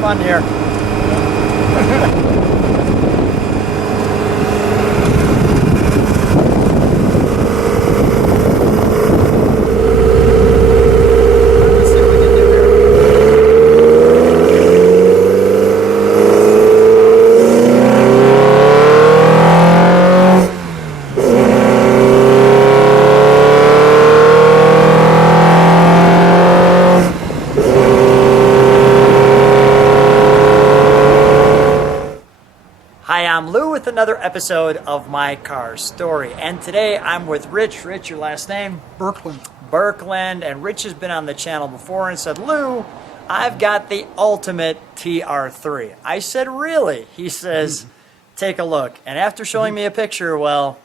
fun here. Hi, I'm Lou with another episode of My Car Story. And today I'm with Rich. Rich, your last name? Berkland. Berkland. And Rich has been on the channel before and said, Lou, I've got the ultimate TR3. I said, really? He says, take a look. And after showing me a picture, well,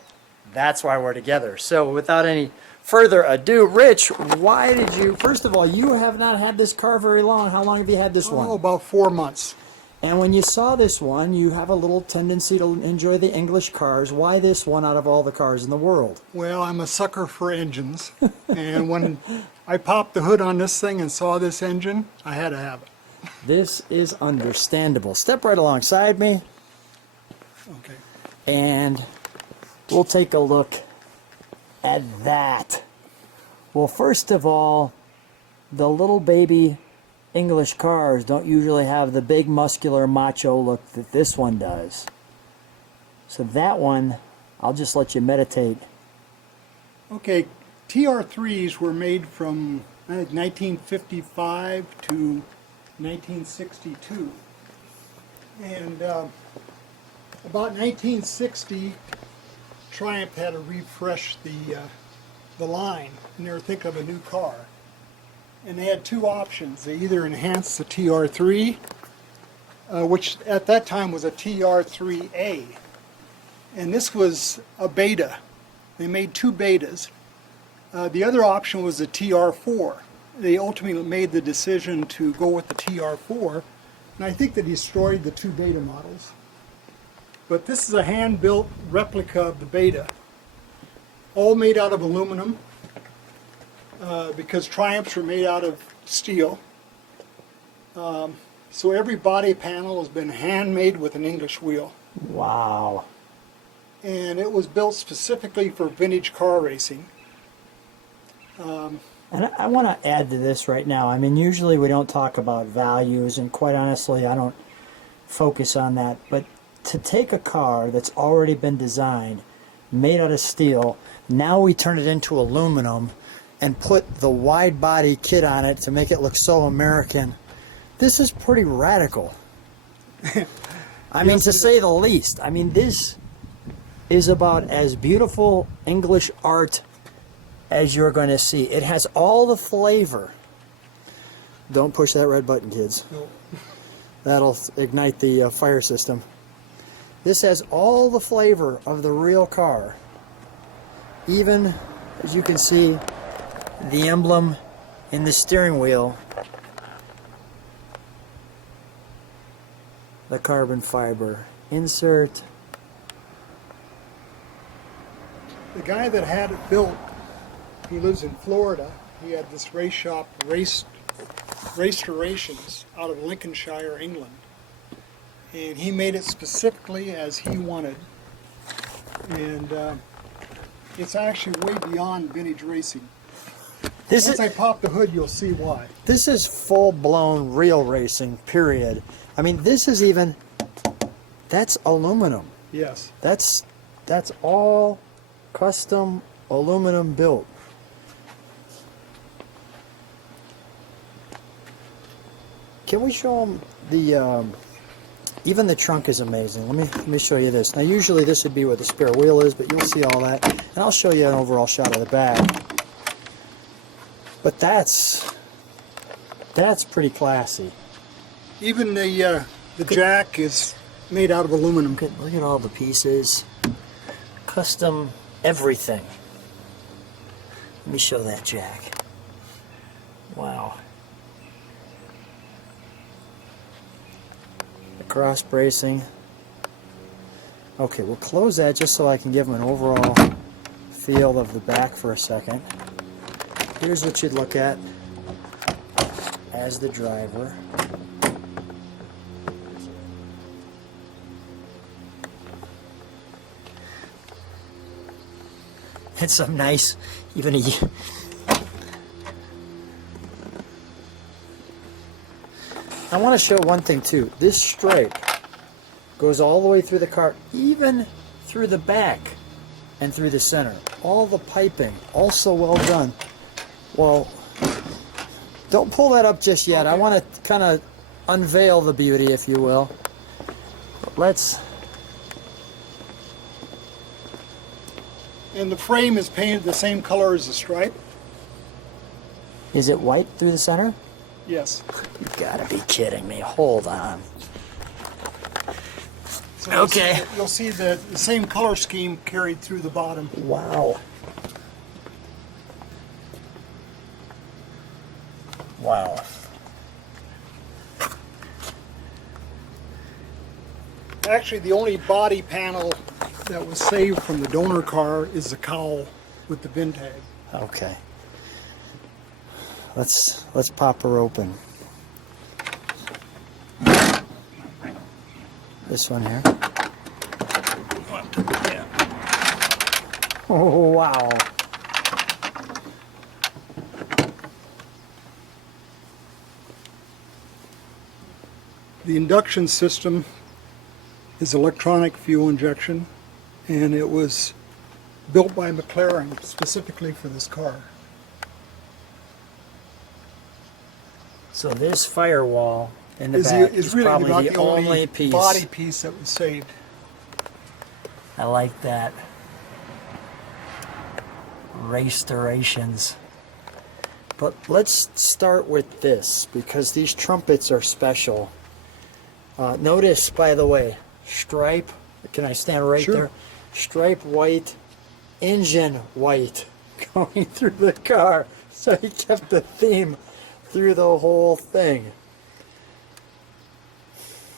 that's why we're together. So without any further ado, Rich, why did you, first of all, you have not had this car very long. How long have you had this one? Oh, about 4 months. And when you saw this one, you have a little tendency to enjoy the English cars. Why this one out of all the cars in the world? Well, I'm a sucker for engines. And when I popped the hood on this thing and saw this engine, I had to have it. This is understandable. Step right alongside me, Okay. and we'll take a look at that. Well, first of all, the little baby English cars don't usually have the big muscular macho look that this one does. So that one, I'll just let you meditate. Okay, TR3s were made from I think 1955 to 1962. And about 1960, Triumph had to refresh the line, and they were thinking of a new car. And they had two options. They either enhanced the TR3, which at that time was a TR3A. And this was a beta. They made two betas. The other option was the TR4. They ultimately made the decision to go with the TR4, and I think they destroyed the two beta models. But this is a hand-built replica of the beta, all made out of aluminum. Because Triumphs were made out of steel. So every body panel has been handmade with an English wheel. Wow. And it was built specifically for vintage car racing. And I want to add to this right now. I mean, usually we don't talk about values, and quite honestly, I don't focus on that. But to take a car that's already been designed, made out of steel, now we turn it into aluminum, and put the wide body kit on it to make it look so American. This is pretty radical. I mean, to say the least. I mean, this is about as beautiful English art as you're going to see. It has all the flavor. Don't push that red button, kids. No. That'll ignite the fire system. This has all the flavor of the real car. Even, as you can see, the emblem in the steering wheel, the carbon fiber insert. The guy that had it built, he lives in Florida. He had this race shop, Racestorations, out of Lincolnshire, England. And he made it specifically as he wanted. And it's actually way beyond vintage racing. Once I pop the hood, you'll see why. This is full-blown real racing, period. I mean, this is even, that's aluminum. Yes. That's all custom aluminum built. Can we show them the, even the trunk is amazing. Let me show you this. Now, usually this would be where the spare wheel is, but you'll see all that. And I'll show you an overall shot of the back. But that's pretty classy. Even the jack is made out of aluminum. Look at all the pieces. Custom everything. Let me show that jack. Wow. The cross bracing. Okay, we'll close that just so I can give them an overall feel of the back for a second. Here's what you'd look at as the driver. get some nice, even a... I want to show one thing too. This stripe goes all the way through the car, even through the back and through the center. All the piping, also well done. Well, don't pull that up just yet. I want to kind of unveil the beauty, if you will. Let's... And the frame is painted the same color as the stripe? Is it white through the center? Yes. You gotta be kidding me. Hold on. So Okay. You'll see the same color scheme carried through the bottom. Wow. Wow. Actually, the only body panel that was saved from the donor car is the cowl with the VIN tag. Okay. Let's pop her open. This one here. Oh, wow. The induction system is electronic fuel injection, and it was built by McLaren specifically for this car. So this firewall in the Is back really is probably about the only piece. body piece that was saved. I like that. Restorations. But let's start with this, because these trumpets are special. Notice, by the way, stripe, can I stand right Sure. there? Stripe white, engine white going through the car. So he kept the theme through the whole thing.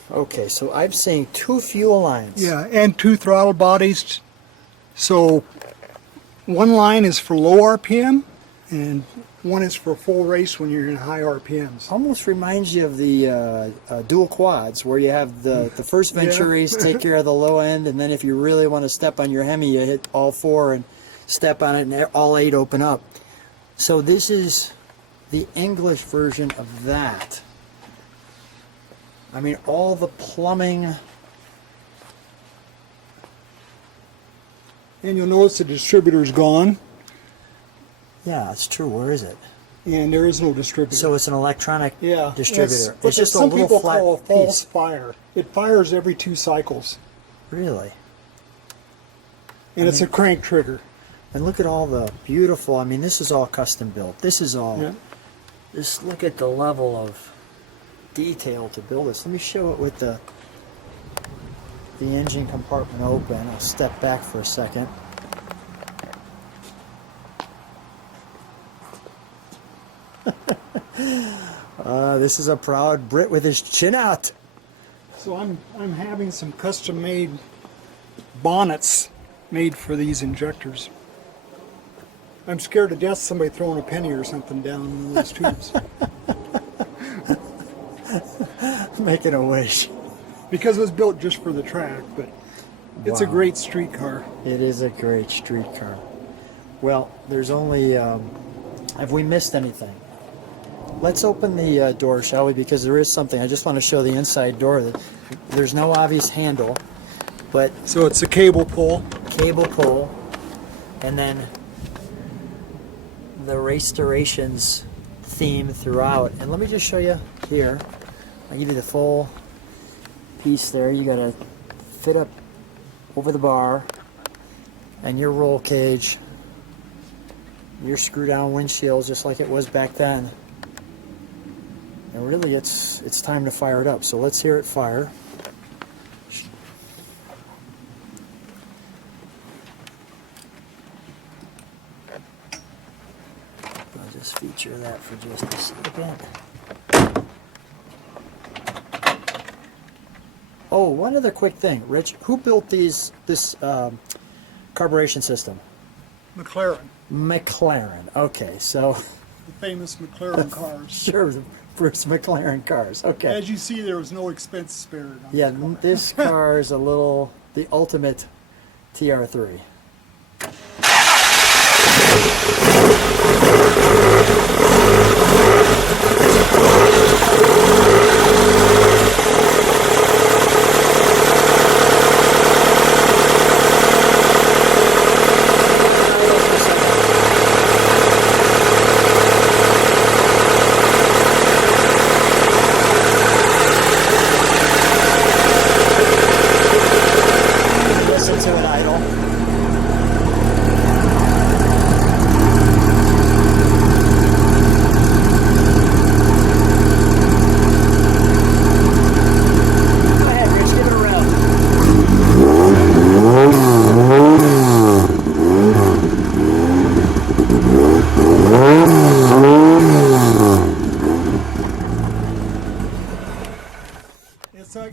Okay, so I'm seeing 2 fuel lines. Yeah, and 2 throttle bodies. So one line is for low RPM, and one is for full race when you're in high RPMs. Almost reminds you of the dual quads, where you have the first Yeah. Venturis take care of the low end, and then if you really want to step on your Hemi, you hit all 4 and step on it, and all 8 open up. So this is the English version of that. I mean, all the plumbing. And you'll notice the distributor's gone, Yeah, it's true. Where is it? and there is no distributor. So it's an electronic yeah, distributor. What It's just a some little people flat call a false piece. fire. It fires every 2 cycles, Really? and it's a crank trigger. And look at all the beautiful. I mean, this is all custom built. This is all. Yeah. Just look at the level of detail to build this. Let me show it with the engine compartment open. I'll step back for a second. This is a proud Brit with his chin out. So I'm having some custom-made bonnets made for these injectors. I'm scared to death somebody throwing a penny or something down in those tubes. Making a wish. Because it was built just for the track, but it's a Wow. great street car. It is a great street car. Well, there's only, have we missed anything? Let's open the door, shall we? Because there is something. I just want to show the inside door. There's no obvious handle, but So it's a cable pull. cable pull, and then the restorations theme throughout. And let me just show you here. I'll give you the full piece there. You got to fit up over the bar, and your roll cage, your screw down windshields, just like it was back then. And really, it's time to fire it up. So let's hear it fire. I'll just feature that for just a second. Oh, one other quick thing, Rich. Who built this carburation system? McLaren. McLaren. Okay, so The famous McLaren cars. sure, Bruce McLaren cars. Okay. As you see, there was no expense spared on Yeah, this car. this car is the ultimate TR3.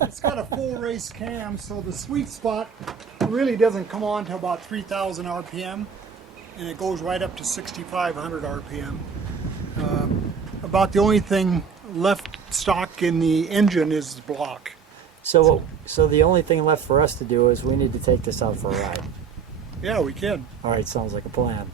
It's got a full race cam, so the sweet spot really doesn't come on to about 3,000 RPM, and it goes right up to 6,500 RPM. About the only thing left stock in the engine is the block. So the only thing left for us to do is we need to take this out for a ride. Yeah, we can. All right, sounds like a plan.